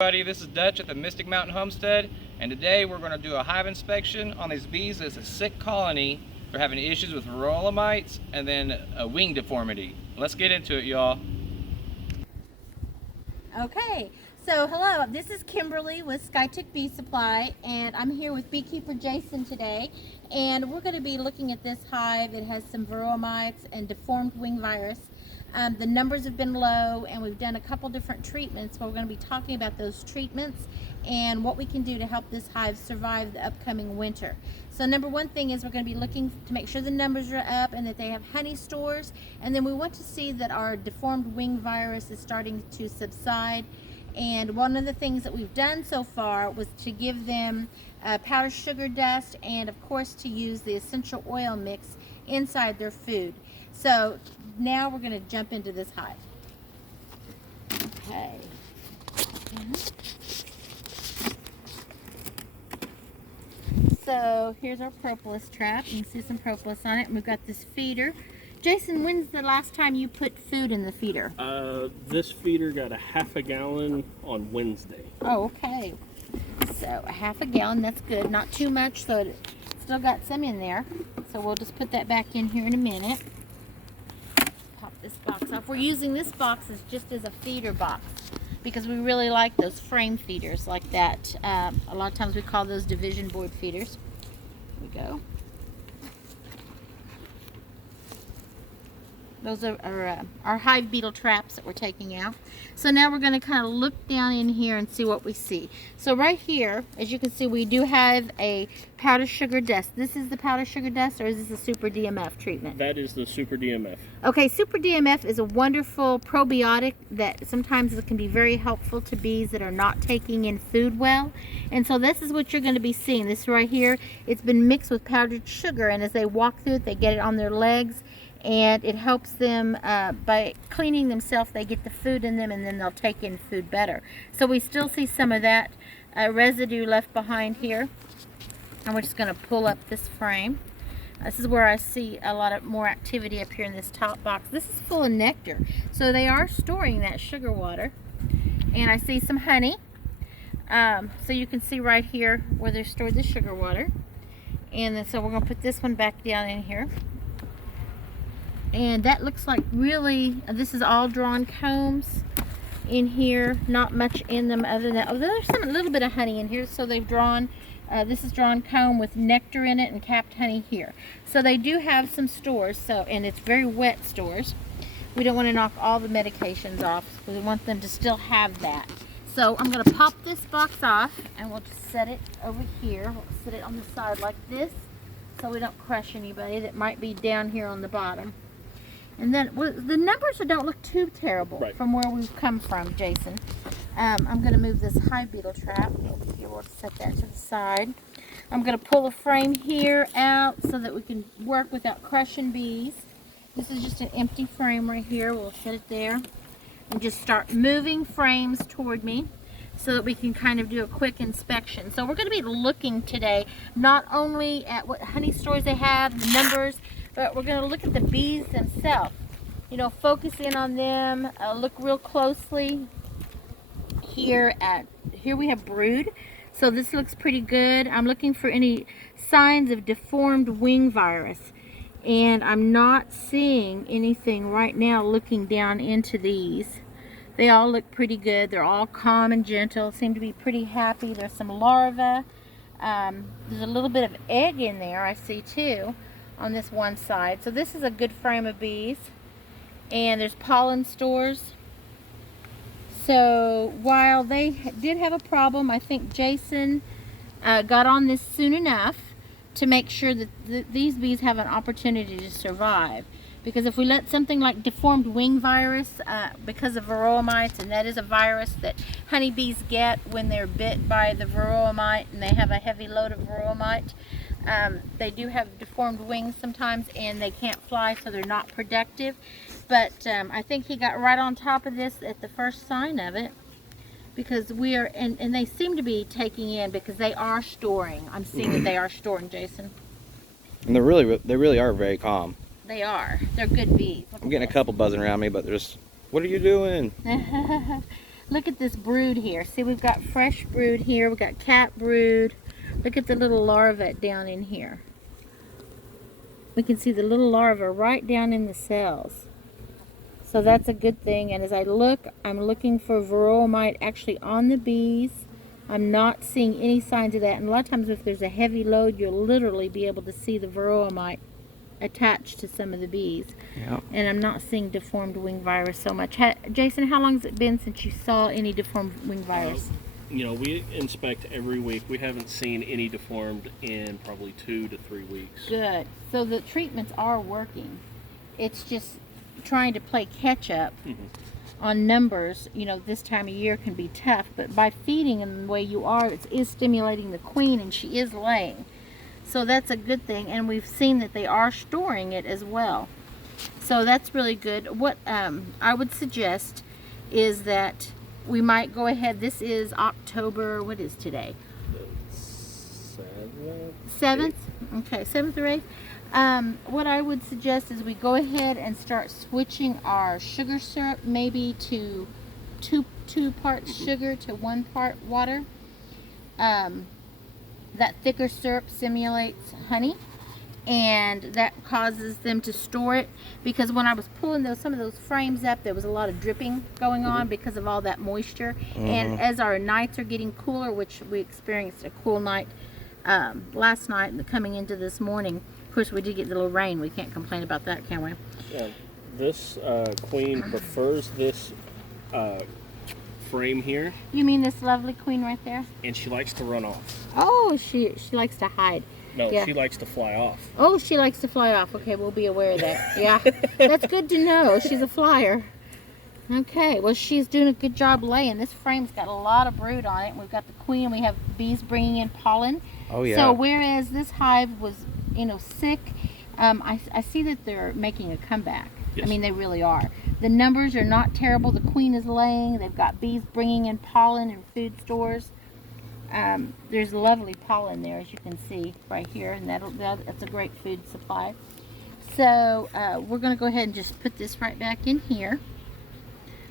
Everybody, this is Dutch at the Mystic Mountain Homestead, and today we're going to do a hive inspection on these bees. It's a sick colony. They're having issues with Varroa mites and then a wing deformity. Let's get into it, y'all. Okay, so hello, this is Kimberly with Skiatook Bee Supply, and I'm here with beekeeper Jason today, and we're going to be looking at this hive. It has some Varroa mites and deformed wing virus. The numbers have been low, and we've done a couple different treatments. We're going to be talking about those treatments and what we can do to help this hive survive the upcoming winter. So number one thing is we're going to be looking to make sure the numbers are up and that they have honey stores, and then we want to see that our deformed wing virus is starting to subside. And one of the things that we've done so far was to give them powdered sugar dust, and of course to use the essential oil mix inside their food. So now we're going to jump into this hive. Okay. So here's our Propolis Trap. You can see some propolis on it, and we've got this feeder. Jason, when's the last time you put food in the feeder? This feeder got a half a gallon on Wednesday. Oh, okay. So a half a gallon, that's good. Not too much, so it still got some in there. So we'll just put that back in here in a minute. Pop this box off. We're using this box just as a feeder box because we really like those frame feeders like that. A lot of times we call those division board feeders. Here we go. Those are our hive beetle traps that we're taking out. So now we're going to kind of look down in here and see what we see. So right here, as you can see, we do have a powdered sugar dust. This is the powdered sugar dust, or is this a super DMF treatment? That is the super DMF. Okay, super DMF is a wonderful probiotic that sometimes it can be very helpful to bees that are not taking in food well. And so this is what you're going to be seeing. This right here, it's been mixed with powdered sugar, and as they walk through it, they get it on their legs. And it helps them by cleaning themselves. They get the food in them, and then they'll take in food better. So we still see some of that residue left behind here. And we're just going to pull up this frame. This is where I see a lot of more activity up here in this top box. This is full of nectar. So they are storing that sugar water. And I see some honey. So you can see right here where they're stored the sugar water. And then so we're going to put this one back down in here. And that looks like really, this is all drawn combs in here, not much in them other than, oh, there's a little bit of honey in here. So they've drawn, this is drawn comb with nectar in it and capped honey here. So they do have some stores, so, and it's very wet stores. We don't want to knock all the medications off. We want them to still have that. So I'm going to pop this box off, and we'll just set it over here. We'll set it on the side like this so we don't crush anybody that might be down here on the bottom. And then the numbers don't look too terrible from where we've come from, Jason. I'm going to move this hive beetle trap over here. We'll set that to the side. I'm going to pull the frame here out so that we can work without crushing bees. This is just an empty frame right here. We'll set it there and just start moving frames toward me so that we can kind of do a quick inspection. So we're going to be looking today not only at what honey stores they have, the numbers, but we're going to look at the bees themselves. You know, focus in on them, look real closely. Here we have brood. So this looks pretty good. I'm looking for any signs of deformed wing virus. And I'm not seeing anything right now looking down into these. They all look pretty good. They're all calm and gentle, seem to be pretty happy. There's some larvae. There's a little bit of egg in there, I see too, on this one side. So this is a good frame of bees. And there's pollen stores. So while they did have a problem, I think Jason got on this soon enough to make sure that these bees have an opportunity to survive. Because if we let something like deformed wing virus, because of Varroa mites, and that is a virus that honeybees get when they're bit by the Varroa mite and they have a heavy load of Varroa mite, they do have deformed wings sometimes and they can't fly, so they're not productive. But I think he got right on top of this at the first sign of it, because we are, and they seem to be taking in because they are storing. I'm seeing that they are storing, Jason. And they really are very calm. They are. They're good bees. I'm getting a couple buzzing around me, but they're just, what are you doing? Look at this brood here. See, we've got fresh brood here. We've got cat brood. Look at the little larvae down in here. We can see the little larvae right down in the cells. So that's a good thing. And as I look, I'm looking for Varroa mite actually on the bees. I'm not seeing any signs of that. And a lot of times if there's a heavy load, you'll literally be able to see the Varroa mite attached to some of the bees. Yep. And I'm not seeing deformed wing virus so much. Jason, how long has it been since you saw any deformed wing virus? You know, we inspect every week. We haven't seen any deformed in probably 2 to 3 weeks. Good. So the treatments are working. It's just trying to play catch up on numbers. You know, this time of year can be tough, but by feeding in the way you are, it is stimulating the queen, and she is laying. So that's a good thing, and we've seen that they are storing it as well. So that's really good. What I would suggest is that we might go ahead. This is October, what is today? 7th? Okay, 7th or 8th. What I would suggest is we go ahead and start switching our sugar syrup maybe to two parts sugar to 1 part water. That thicker syrup simulates honey, and that causes them to store it, because when I was pulling some of those frames up, there was a lot of dripping going on because of all that moisture. And as our nights are getting cooler, which we experienced a cool night last night and coming into this morning, of course we did get a little rain. We can't complain about that, can we? Yeah, this queen prefers this frame here, You mean this lovely queen right there? and she likes to run off. Oh, she likes to hide. No, Yeah. she likes to fly off. Oh, she likes to fly off. Okay, we'll be aware of that. Yeah, that's good to know. She's a flyer. Okay, well, she's doing a good job laying. This frame's got a lot of brood on it. We've got the queen. We have bees bringing in pollen. Oh yeah. So whereas this hive was, you know, sick, I see that they're making a comeback. Yes. I mean, they really are. The numbers are not terrible. The queen is laying. They've got bees bringing in pollen and food stores. There's lovely pollen there, as you can see right here, and that's a great food supply. So we're going to go ahead and just put this right back in here.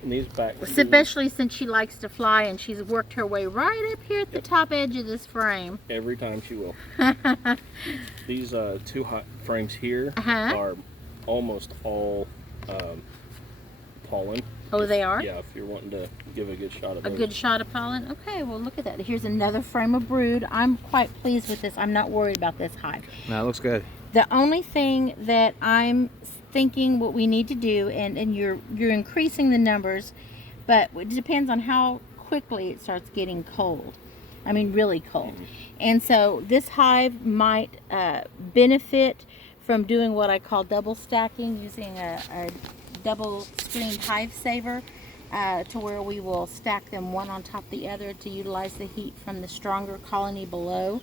And these back, Especially since she likes to fly, and she's worked her way right up here at the top edge of this frame. every time she will. These two hot frames here are almost all pollen. Oh, they are? Yeah, if you're wanting to give a good shot of A those. good shot of pollen? Okay, well, look at that. Here's another frame of brood. I'm quite pleased with this. I'm not worried about this hive. No, it looks good. The only thing that I'm thinking what we need to do, and you're increasing the numbers, but it depends on how quickly it starts getting cold. I mean, really cold. And so this hive might benefit from doing what I call double stacking, using a double screened hive saver, to where we will stack them one on top of the other to utilize the heat from the stronger colony below.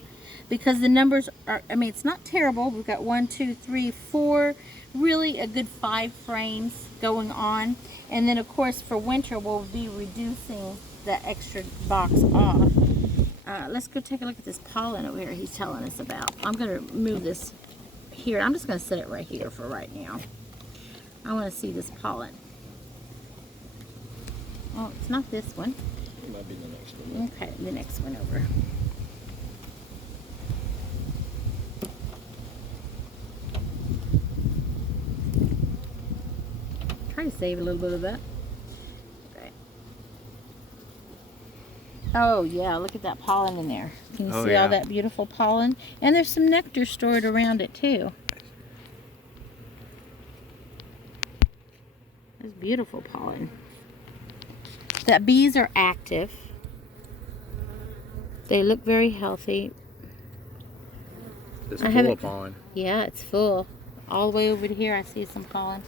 Because the numbers are, I mean, it's not terrible. We've got 1, 2, 3, 4, really a good 5 frames going on. And then of course for winter we'll be reducing the extra box off. Let's go take a look at this pollen over here he's telling us about. I'm going to move this here. I'm just going to set it right here for right now. I want to see this pollen. Oh, it's not this one. It might be the next one. Okay, the next one over. Try to save a little bit of that. Okay. Oh yeah, look at that pollen in there. Can you Oh, see yeah. all that beautiful pollen? And there's some nectar stored around it too. There's beautiful pollen. The bees are active. They look very healthy. It's I full haven't- of pollen. Yeah, it's full. All the way over to here I see some pollen.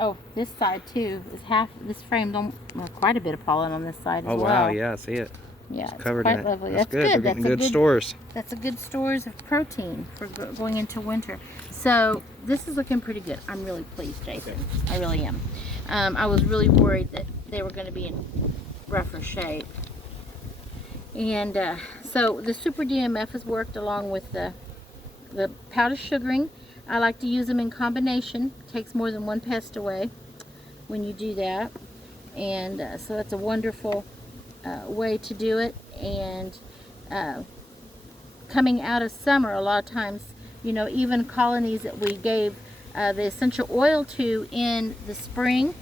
Oh, this side too is half, this frame's quite a bit of pollen on this side as Oh well. wow, yeah, I see it. Yeah, it's Covered quite in it. lovely. That's good. They're That's getting a good stores. That's a good stores of protein for going into winter. So this is looking pretty good. I'm really pleased, Jason. I really am. I was really worried that they were going to be in rougher shape. And so the Super DMF has worked along with the powder sugaring. I like to use them in combination. It takes more than one pest away when you do that. And so that's a wonderful way to do it. And coming out of summer, a lot of times, you know, even colonies that we gave the essential oil to in the spring,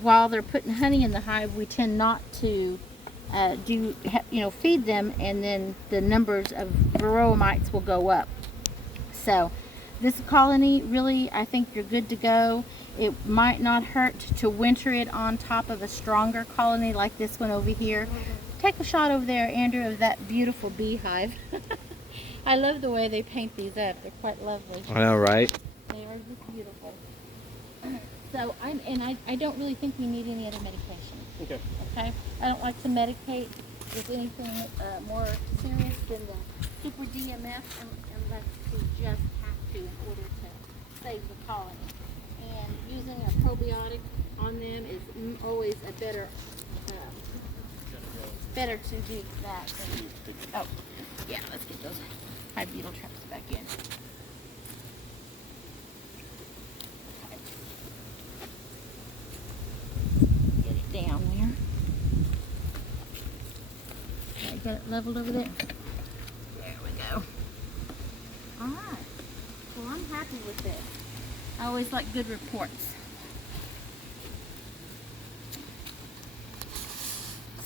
while they're putting honey in the hive, we tend not to feed them, and then the numbers of Varroa mites will go up. So this colony, really, I think you're good to go. It might not hurt to winter it on top of a stronger colony like this one over here. Take a shot over there, Andrew, of that beautiful beehive. I love the way they paint these up. They're quite lovely. I know, right? They are just beautiful. So I don't really think we need any other medication. Okay. Okay. I don't like to medicate with anything more serious than the super DMF unless we just have to in order to save the colony. And using a probiotic on them is always a better to do that. Oh, yeah. Let's get those hive beetle traps back in. Down there. Okay, got it leveled over there. There we go. Alright. Well, I'm happy with this. I always like good reports.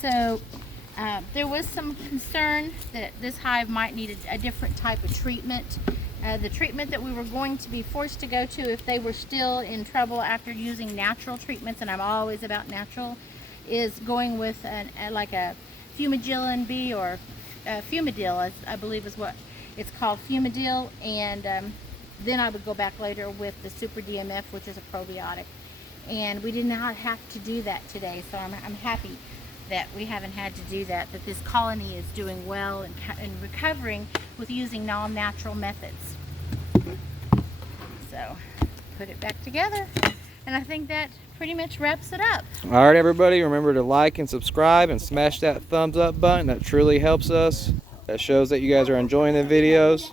So, there was some concern that this hive might need a different type of treatment. The treatment that we were going to be forced to go to if they were still in trouble after using natural treatments, and I'm always about natural, is going with like a fumagillin bee, or Fumadil, I believe is what it's called, Fumadil, and then I would go back later with the Super DMF, which is a probiotic. And we did not have to do that today, so I'm happy that we haven't had to do that, that this colony is doing well and recovering with using non-natural methods. So, put it back together, and I think that pretty much wraps it up. All right, everybody, remember to like and subscribe and smash that thumbs up button. That truly helps us. That shows that you guys are enjoying the videos.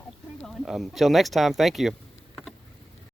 Till next time, thank you.